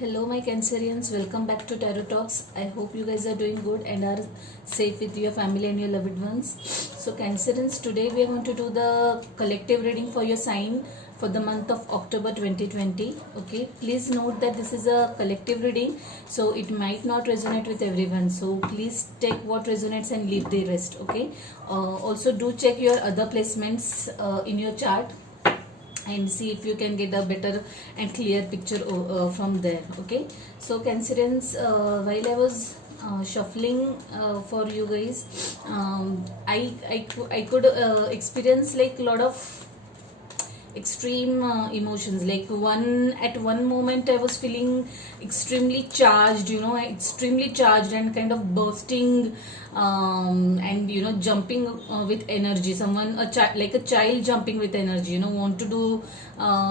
Hello, my Cancerians. Welcome back to Tarot Talks. I hope you guys are doing good and are safe with your family and your loved ones. So, Cancerians, today we are going to do the collective reading for your sign for the month of October 2020. Okay, please note that this is a collective reading, so it might not resonate with everyone. So, please take what resonates and leave the rest. Okay, also do check your other placements in your chart and see if you can get a better and clear picture from there. Okay, so Cancerians, while I was shuffling for you guys, I could experience like a lot of extreme emotions. Like one moment I was feeling extremely charged, extremely charged and kind of bursting, and jumping with energy. Someone like a child jumping with energy, want to do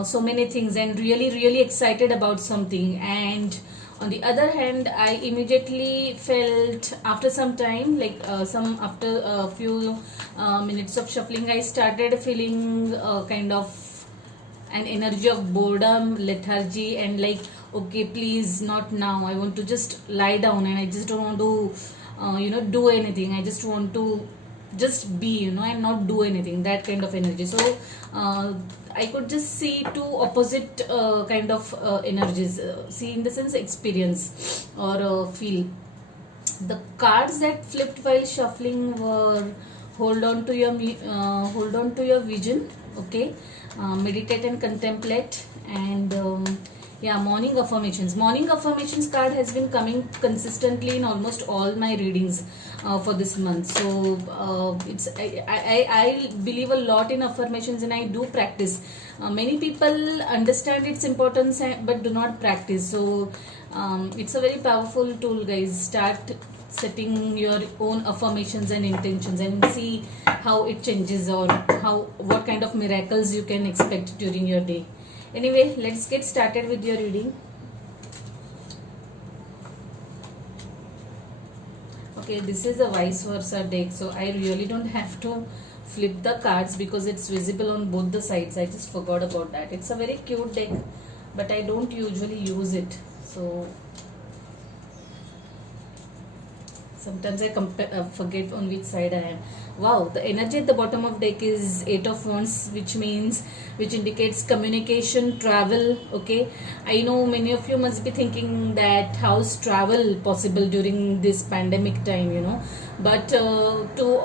so many things and really excited about something. And on the other hand, I immediately felt after some time, like after a few minutes of shuffling, I started feeling kind of an energy of boredom, lethargy, and like, okay, please, not now. I want to just lie down and I just don't want to, do anything. I just want to just be, and not do anything. That kind of energy. So, I could just see two opposite kind of energies. See, in the sense, experience or feel. The cards that flipped while shuffling were hold on to your vision. Okay, meditate and contemplate. And yeah, morning affirmations card has been coming consistently in almost all my readings for this month. So it's I believe a lot in affirmations and I do practice. Many people understand its importance but do not practice. So it's a very powerful tool, guys. Start setting your own affirmations and intentions and see how it changes, or what kind of miracles you can expect during your day. Anyway, let's get started with your reading. Okay, this is a vice versa deck, so I really don't have to flip the cards because it's visible on both the sides. I just forgot about that. It's a very cute deck, but I don't usually use it, so sometimes I forget on which side I am. Wow, the energy at the bottom of deck is 8 of Wands, which indicates communication, travel. Okay, I know many of you must be thinking that how's travel possible during this pandemic time, but to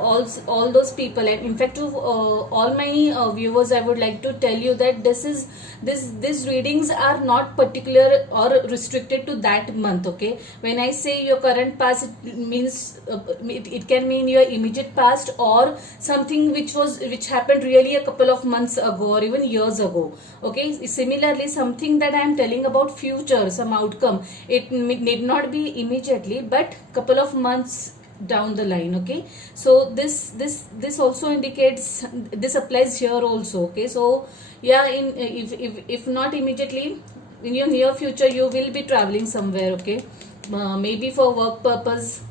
all those people, and in fact to all my viewers, I would like to tell you that these readings are not particular or restricted to that month. Okay, when I say your current past, it means it can mean your immediate past or something which happened really a couple of months ago or even years ago. Okay, similarly, something that I am telling about future, some outcome, it need not be immediately but couple of months down the line. Okay, so this also indicates, this applies here also. Okay, so yeah, if not immediately, in your near future you will be traveling somewhere. Okay, maybe for work purpose,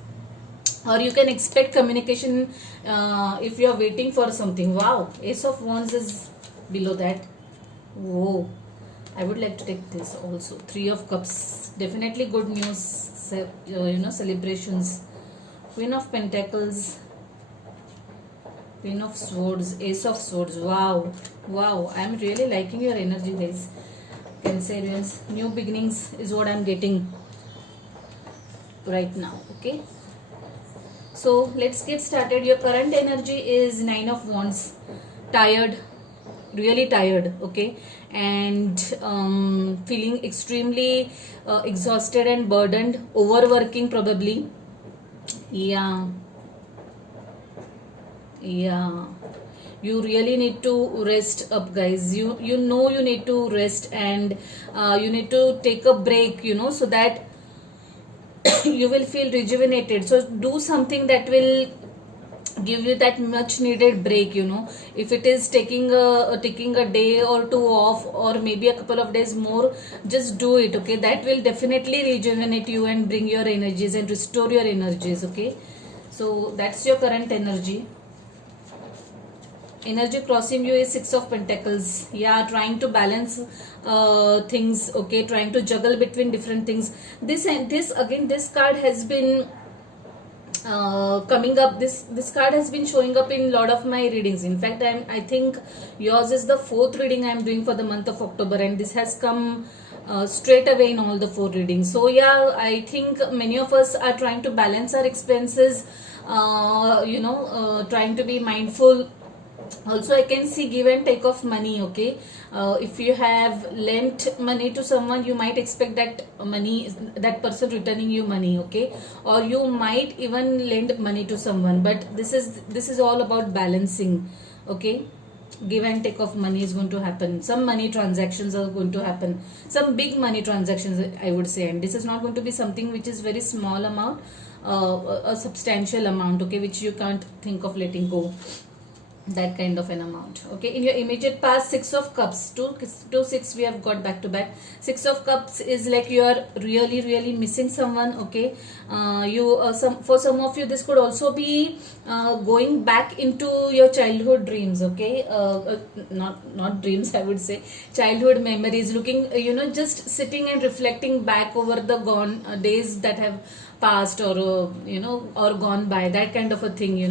or you can expect communication if you are waiting for something. Wow, Ace of Wands is below that. Whoa, I would like to take this also. 3 of Cups, definitely good news, celebrations. Queen of Pentacles, Queen of Swords, Ace of Swords. Wow, I'm really liking your energy, guys. Cancerians, new beginnings is what I'm getting right now. Okay, so let's get started. Your current energy is 9 of Wands, tired, really tired. Okay, and feeling extremely exhausted and burdened, overworking probably. Yeah, you really need to rest up, guys. You need to rest, and you need to take a break, so that you will feel rejuvenated. So do something that will give you that much needed break. If it is taking a day or two off, or maybe a couple of days more, just do it. Okay, that will definitely rejuvenate you and bring your energies and restore your energies. Okay, so that's your current energy. energy crossing you is Six of Pentacles. Yeah, trying to balance things, okay, trying to juggle between different things. This and this again, this card has been coming up. This card has been showing up in a lot of my readings. In fact, I think yours is the fourth reading I'm doing for the month of October, and this has come straight away in all the four readings. So yeah, I think many of us are trying to balance our expenses, trying to be mindful. Also, I can see give and take of money, okay. If you have lent money to someone, you might expect that person returning you money, okay, or you might even lend money to someone. But this is all about balancing, okay. Give and take of money is going to happen. Some money transactions are going to happen, some big money transactions, I would say, and this is not going to be something which is very small amount, a substantial amount, okay, which you can't think of letting go, that kind of an amount, okay. In your immediate past, Six of Cups, two six we have got back to back. Six of Cups is like you are really missing someone, okay. For some of you, this could also be going back into your childhood dreams, okay. Not dreams, I would say, childhood memories, looking, just sitting and reflecting back over the gone days that have past, or or gone by, that kind of a thing,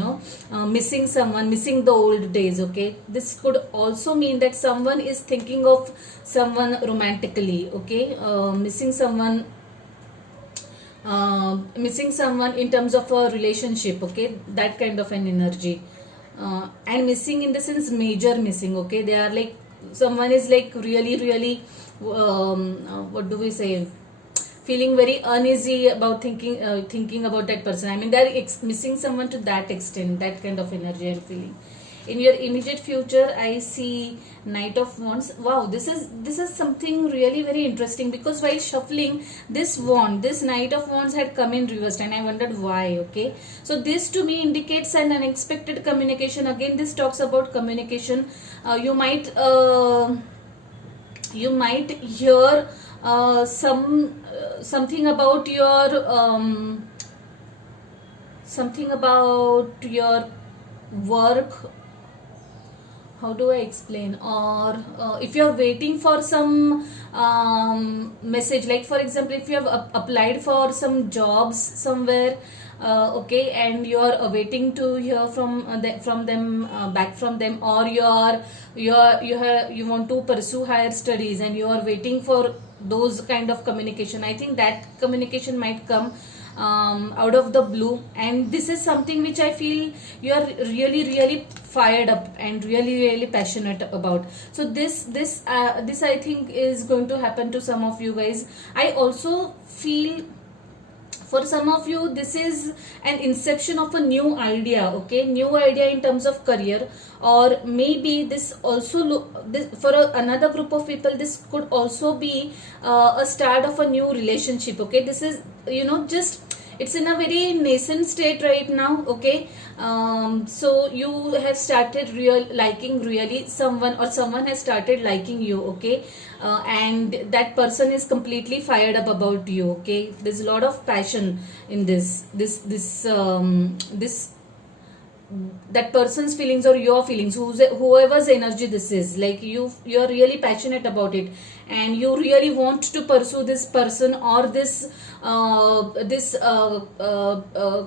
missing someone, missing the old days, okay. This could also mean that someone is thinking of someone romantically, okay. Missing someone in terms of a relationship, okay, that kind of an energy, and missing in the sense major missing, okay. They are like, someone is like really what do we say, feeling very uneasy about thinking about that person. I mean, they're missing someone to that extent, that kind of energy I'm feeling. In your immediate future, I see Knight of Wands. Wow, this is something really very interesting, because while shuffling this Knight of Wands had come in reversed, and I wondered why, okay. So this to me indicates an unexpected communication. Again, this talks about communication. You might hear something about your work. How do I explain? Or if you are waiting for some message, like for example, if you have applied for some jobs somewhere, okay, and you are waiting to hear from them, back from them, or you want to pursue higher studies and you are waiting for those kind of communication. I think that communication might come out of the blue, and this is something which I feel you are really fired up and really passionate about. So this I think is going to happen to some of you guys. I also feel for some of you, this is an inception of a new idea, okay, new idea in terms of career, or maybe this also for another group of people, this could also be a start of a new relationship, okay. This is, just it's in a very nascent state right now, okay. So you have started liking really someone, or someone has started liking you, okay, and that person is completely fired up about you, okay. There's a lot of passion in this that person's feelings or your feelings, whoever's energy this is, like you're really passionate about it, and you really want to pursue this person or this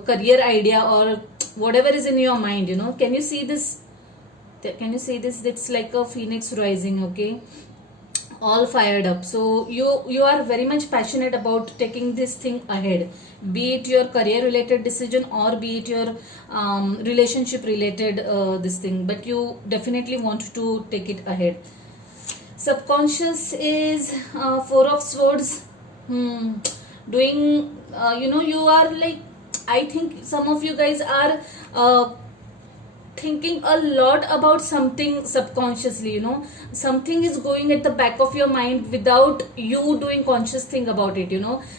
career idea, or whatever is in your mind, can you see this? It's like a phoenix rising, okay, all fired up. So you are very much passionate about taking this thing ahead, be it your career related decision or be it your relationship related this thing, but you definitely want to take it ahead. Subconscious is Four of Swords. Doing you are like, I think some of you guys are thinking a lot about something subconsciously, something is going at the back of your mind without you doing conscious thing about it,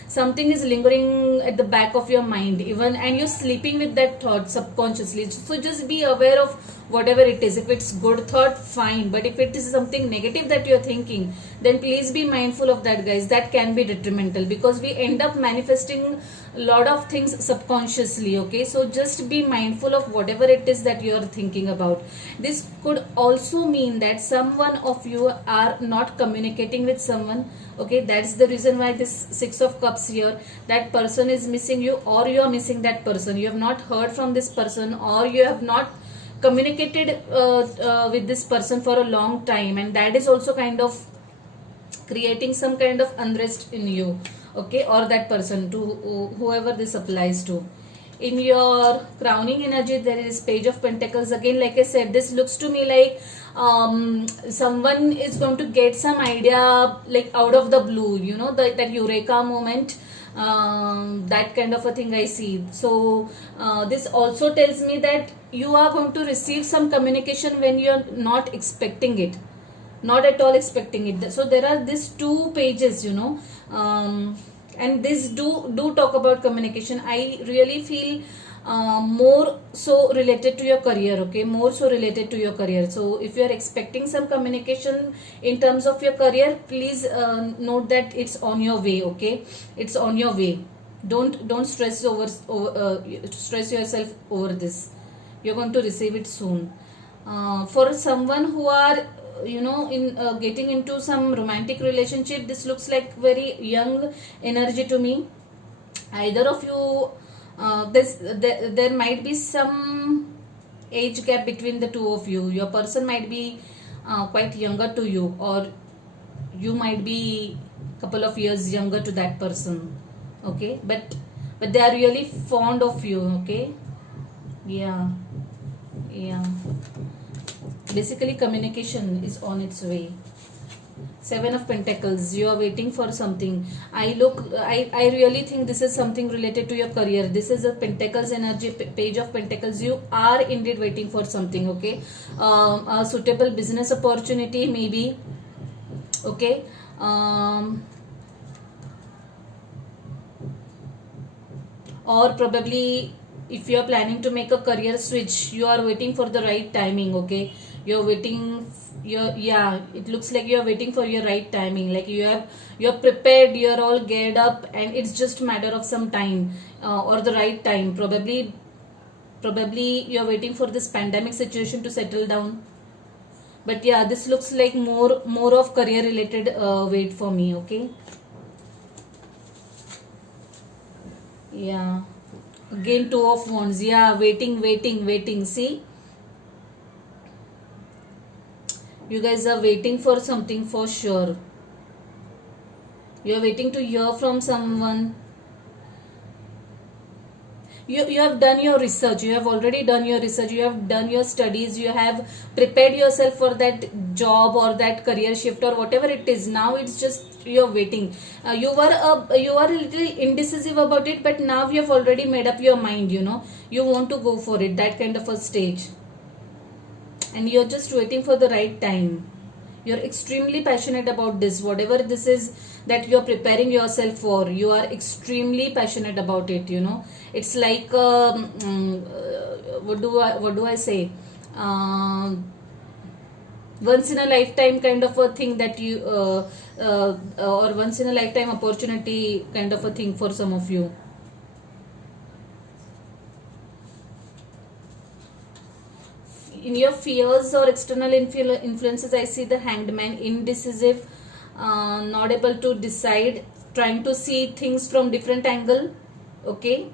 something is lingering at the back of your mind even, and you're sleeping with that thought subconsciously. So just be aware of whatever it is. If it's good thought, fine, but if it is something negative that you're thinking, then please be mindful of that, guys. That can be detrimental, because we end up manifesting a lot of things subconsciously, okay. So just be mindful of whatever it is that you're thinking about. This could also mean that someone of you are not communicating with someone. Okay, that's the reason why this Six of Cups here. That person is missing you, or you are missing that person. You have not heard from this person, or you have not communicated with this person for a long time, and that is also kind of creating some kind of unrest in you. Okay, or that person, to whoever this applies to. In your crowning energy, there is Page of Pentacles. Again, like I said, this looks to me like someone is going to get some idea like out of the blue, you know, that eureka moment, that kind of a thing I see. So this also tells me that you are going to receive some communication when you are not expecting it, not at all expecting it. So there are these two pages, you know, and this do talk about communication. I really feel more so related to your career. Okay, more so related to your career. So if you are expecting some communication in terms of your career, please note that it's on your way. Okay, it's on your way. Don't stress stress yourself over this. You're going to receive it soon. For someone who are, you know, in getting into some romantic relationship, this looks like very young energy to me. Either of you, there might be some age gap between the two of you. Your person might be quite younger to you, or you might be couple of years younger to that person. Okay, but they are really fond of you. Okay, yeah. Basically, communication is on its way. Seven of Pentacles, you are waiting for something. I really think this is something related to your career. This is a Pentacles energy, Page of Pentacles. You are indeed waiting for something. Okay, a suitable business opportunity maybe. Okay, or probably if you are planning to make a career switch, you are waiting for the right timing. Okay, you're waiting, it looks like you're waiting for your right timing. Like you're prepared, you're all geared up, and it's just matter of some time, or the right time. Probably you're waiting for this pandemic situation to settle down. But yeah, this looks like more of career related wait for me. Okay, yeah. Again, Two of Wands. Yeah, waiting. See, you guys are waiting for something for sure. You are waiting to hear from someone. You have done your research. You have already done your research. You have done your studies. You have prepared yourself for that job or that career shift or whatever it is. Now it's just you're waiting. You were a little indecisive about it, but now you have already made up your mind. You know, you want to go for it. That kind of a stage, and you're just waiting for the right time. You're extremely passionate about this, whatever this is that you're preparing yourself for. You are extremely passionate about it. You know, it's like what do I say? Once in a lifetime kind of a thing that you or once in a lifetime opportunity kind of a thing for some of you. In your fears or external influences, I see the Hanged Man, indecisive, not able to decide, trying to see things from different angle. Okay,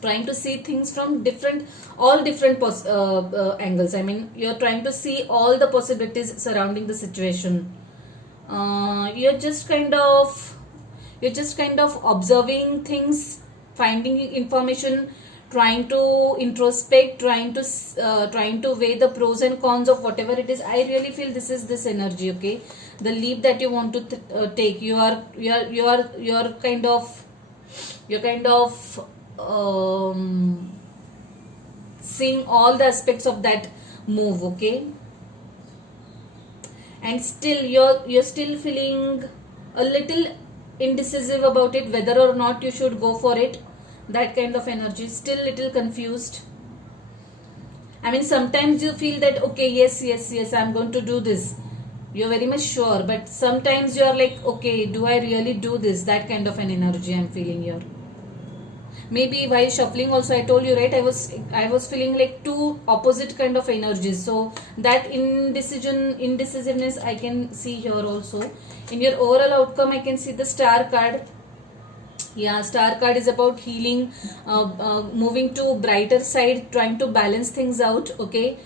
trying to see things from different angles. I mean, you're trying to see all the possibilities surrounding the situation. You're just kind of observing things, finding information, trying to introspect, trying to weigh the pros and cons of whatever it is. I really feel this is this energy. Okay, the leap that you want to take, you're kind of seeing all the aspects of that move. Okay, and still you're still feeling a little indecisive about it, whether or not you should go for it. That kind of energy, still little confused. I mean, sometimes you feel that okay, yes, I'm going to do this. You're very much sure, but sometimes you're like, okay, do I really do this? That kind of an energy I'm feeling here. maybe while shuffling also, I told you, right, I was feeling like two opposite kind of energies. So that indecisiveness I can see here also. In your overall outcome, I can see the star card. Yeah, star card is about healing, moving to brighter side, trying to balance things out. Okay.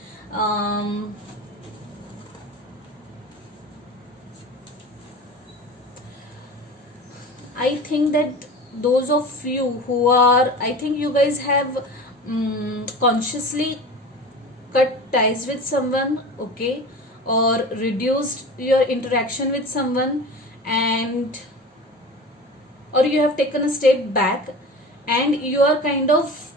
I think that those of you who are, I think you guys have consciously cut ties with someone, okay, or reduced your interaction with someone, and or you have taken a step back and you are kind of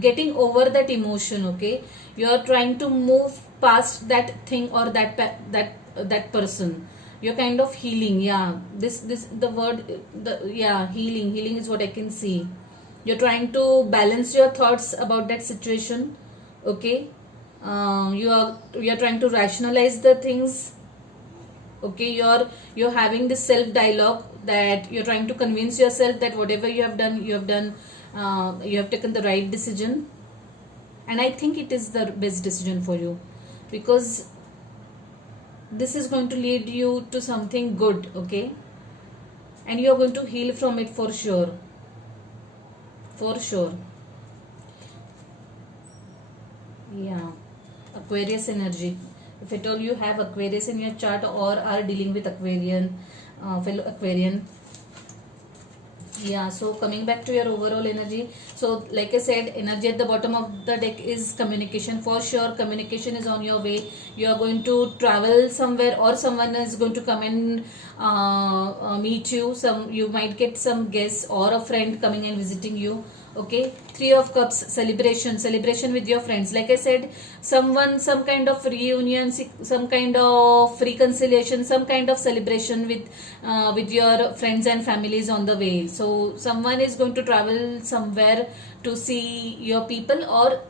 getting over that emotion, okay. You are trying to move past that thing or that person. You're kind of healing. Yeah, this the word, the yeah, healing is what I can see. You're trying to balance your thoughts about that situation, okay. You are trying to rationalize the things, okay. You're having this self dialogue that you're trying to convince yourself that whatever you have done, you have taken the right decision. And I think it is the best decision for you, because this is going to lead you to something good, okay. And you're going to heal from it for sure, for sure. Yeah, Aquarius energy. If at all you have Aquarius in your chart or are dealing with Aquarian, fellow Aquarian. Yeah, so coming back to your overall energy. So like I said, energy at the bottom of the deck is communication. For sure, communication is on your way. You are going to travel somewhere, or someone is going to come and meet you. You might get some guests or a friend coming and visiting you, okay. Three of cups, celebration with your friends. Like I said, some kind of reunion, some kind of reconciliation, some kind of celebration with your friends and families on the way. So someone is going to travel somewhere to see your people, or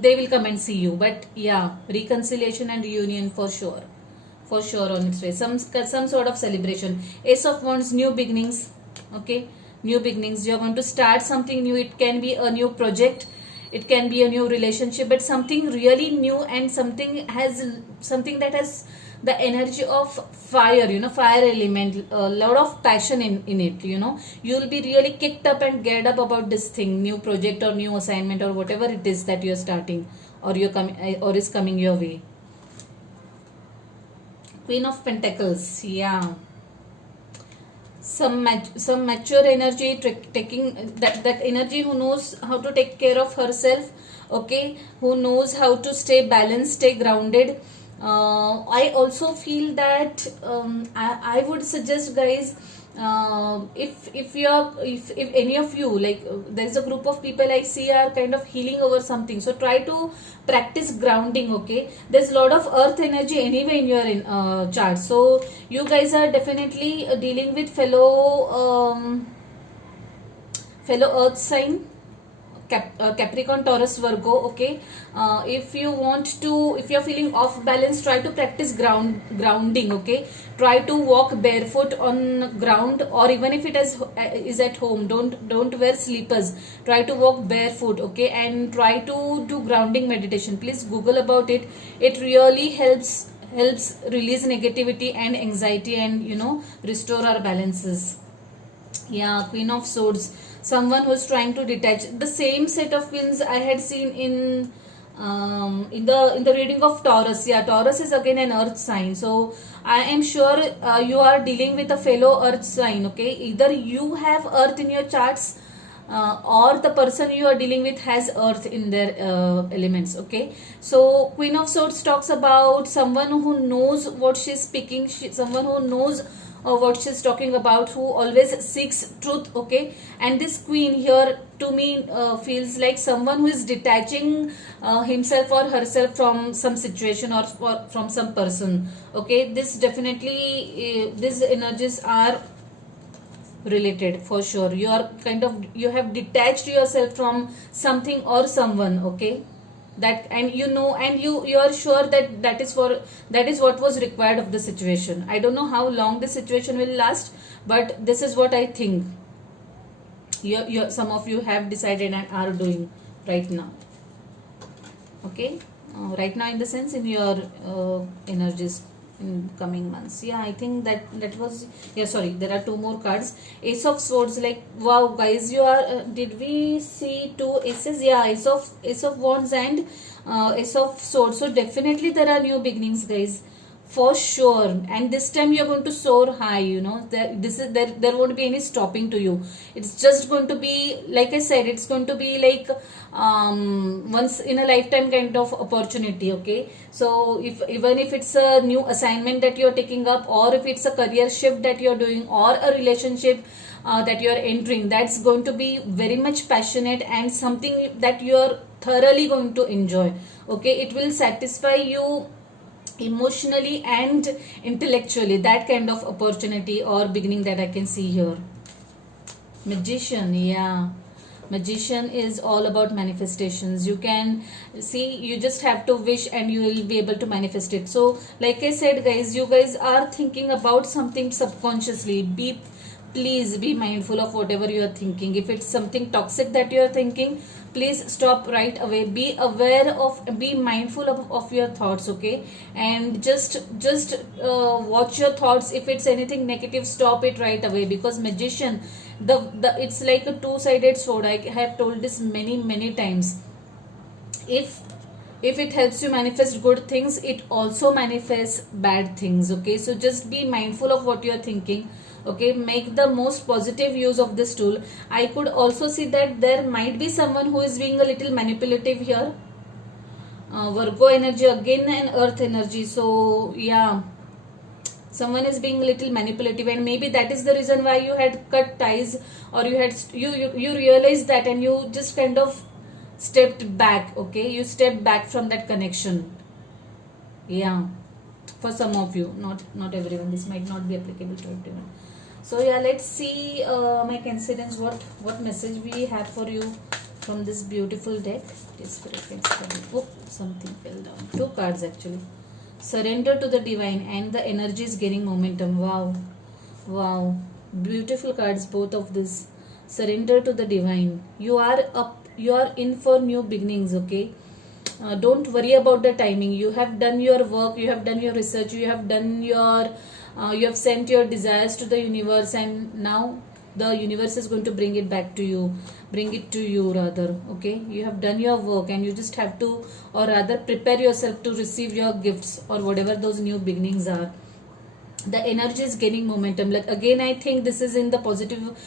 they will come and see you. But yeah, reconciliation and reunion for sure, for sure on its way. Some sort of celebration. Ace of Wands, new beginnings, okay. New beginnings. You are going to start something new. It can be a new project, it can be a new relationship, but something really new, and something that has the energy of fire, fire element, a lot of passion in it. You'll be really kicked up and geared up about this thing, new project or new assignment or whatever it is that you're starting, or you're coming, or is coming your way. Queen of Pentacles. Yeah, some mature energy, taking that energy, who knows how to take care of herself, okay, who knows how to stay balanced, stay grounded. I also feel that I would suggest, guys, if any of you, like, there is a group of people I see are kind of healing over something, so try to practice grounding, okay. There's a lot of earth energy anyway in your chart, so you guys are definitely dealing with fellow earth sign, Capricorn, Taurus, Virgo, okay. If you're feeling off balance, try to practice grounding, okay. Try to walk barefoot on ground, or even if it is at home, don't wear slippers. Try to walk barefoot, okay, and try to do grounding meditation. Please Google about it. It really helps release negativity and anxiety, and restore our balances. Yeah, Queen of Swords. Someone who's trying to detach. The same set of queens I had seen in the reading of Taurus. Yeah, Taurus is again an earth sign. So I am sure you are dealing with a fellow earth sign, okay. Either you have earth in your charts, or the person you are dealing with has earth in their elements, okay. So Queen of Swords talks about someone who knows what she's speaking, someone who knows what she's talking about, who always seeks truth, okay. And this queen here to me feels like someone who is detaching himself or herself from some situation, or from some person, okay. This definitely these energies are related for sure. You have detached yourself from something or someone, okay. That, and you are sure that is what was required of the situation. I don't know how long the situation will last, but this is what I think. some of you have decided and are doing right now. Okay, right now in the sense in your energies in coming months. Yeah, I think that was, yeah, sorry, there are two more cards. Ace of Swords, like wow guys, you are did we see two aces? Yeah, ace of wands and ace of swords. So definitely there are new beginnings, guys, for sure. And this time you're going to soar high, you know, there won't be any stopping to you. It's just going to be, like I said, it's going to be like once in a lifetime kind of opportunity. Okay, so if even if it's a new assignment that you're taking up, or if it's a career shift that you're doing, or a relationship that you're entering, that's going to be very much passionate and something that you're thoroughly going to enjoy. Okay, it will satisfy you emotionally and intellectually. That kind of opportunity or beginning that I can see here. Magician, yeah, magician is all about manifestations. You can see, you just have to wish and you will be able to manifest it. So like I said, guys, you guys are thinking about something subconsciously. Please be mindful of whatever you are thinking. If it's something toxic that you are thinking, please stop right away. Be aware of, be mindful of your thoughts. Okay, and just watch your thoughts. If it's anything negative, stop it right away, because magician, the it's like a two-sided sword. I have told this many times. If it helps you manifest good things, it also manifests bad things. Okay, so just be mindful of what you are thinking. Okay, make the most positive use of this tool. I could also see that there might be someone who is being a little manipulative here. Virgo energy again and earth energy. So yeah, someone is being a little manipulative, and maybe that is the reason why you had cut ties, or you realized that, and you just kind of stepped back. Okay, you stepped back from that connection. Yeah, for some of you, not everyone. This might not be applicable to everyone. So yeah, let's see my Cancerians, what message we have for you from this beautiful deck. Oh, something fell down. Two cards actually. Surrender to the divine, and the energy is gaining momentum. Wow, beautiful cards, both of this. Surrender to the divine. You are up. You are in for new beginnings. Okay. Don't worry about the timing. You have done your work. You have done your research. You have done your you have sent your desires to the universe, and now the universe is going to bring it back to you, rather. Okay, you have done your work, and you just have to, or rather prepare yourself to receive your gifts or whatever those new beginnings are. The energy is gaining momentum. Like again, I think this is in the positive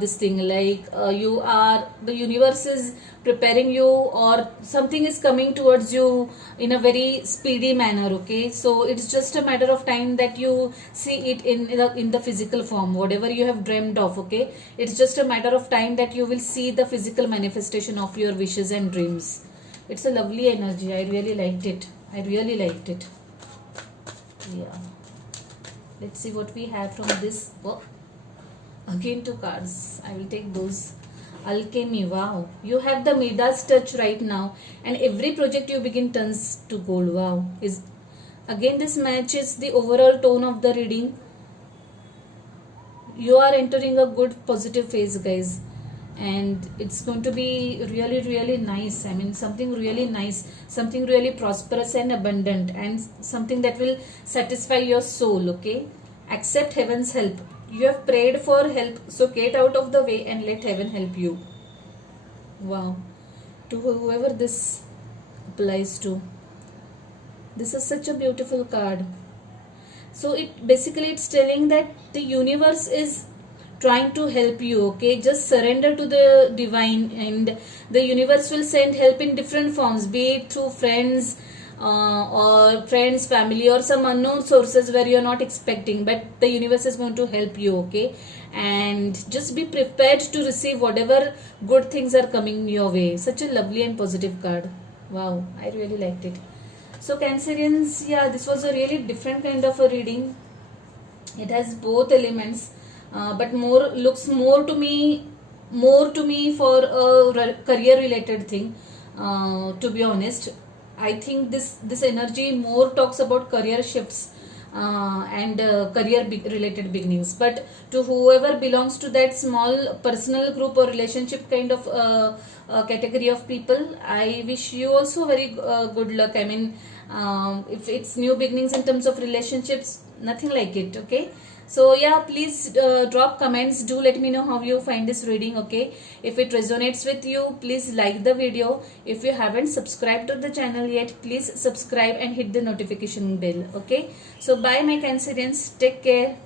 this thing, like you are, the universe is preparing you, or something is coming towards you in a very speedy manner. Okay, so it's just a matter of time that you see it in the physical form, whatever you have dreamed of. Okay, it's just a matter of time that you will see the physical manifestation of your wishes and dreams. It's a lovely energy. I really liked it. Yeah, let's see what we have from this. Oh, again two cards. I will take those. Alchemy. Wow, you have the Midas touch right now, and every project you begin turns to gold. Wow, is again this matches the overall tone of the reading. You are entering a good positive phase, guys, and it's going to be really nice. I mean, something really nice, something really prosperous and abundant, and something that will satisfy your soul. Okay, accept heaven's help. You have prayed for help, so get out of the way and let heaven help you. Wow, to whoever this applies to, this is such a beautiful card. So it basically, it's telling that the universe is trying to help you. Okay, just surrender to the divine, and the universe will send help in different forms, be it through friends, family, or some unknown sources where you're not expecting, but the universe is going to help you. Okay, and just be prepared to receive whatever good things are coming your way. Such a lovely and positive card. Wow, I really liked it. So Cancerians, yeah, this was a really different kind of a reading. It has both elements, but looks more to me for a career related thing. To be honest, I think this energy more talks about career shifts, and career related beginnings. But to whoever belongs to that small personal group or relationship kind of category of people, I wish you also very good luck. I mean, if it's new beginnings in terms of relationships, nothing like it. Okay, so yeah, please drop comments. Do let me know how you find this reading. Okay, if it resonates with you, please like the video. If you haven't subscribed to the channel yet, please subscribe and hit the notification bell. Okay, so bye my Cancerians, take care.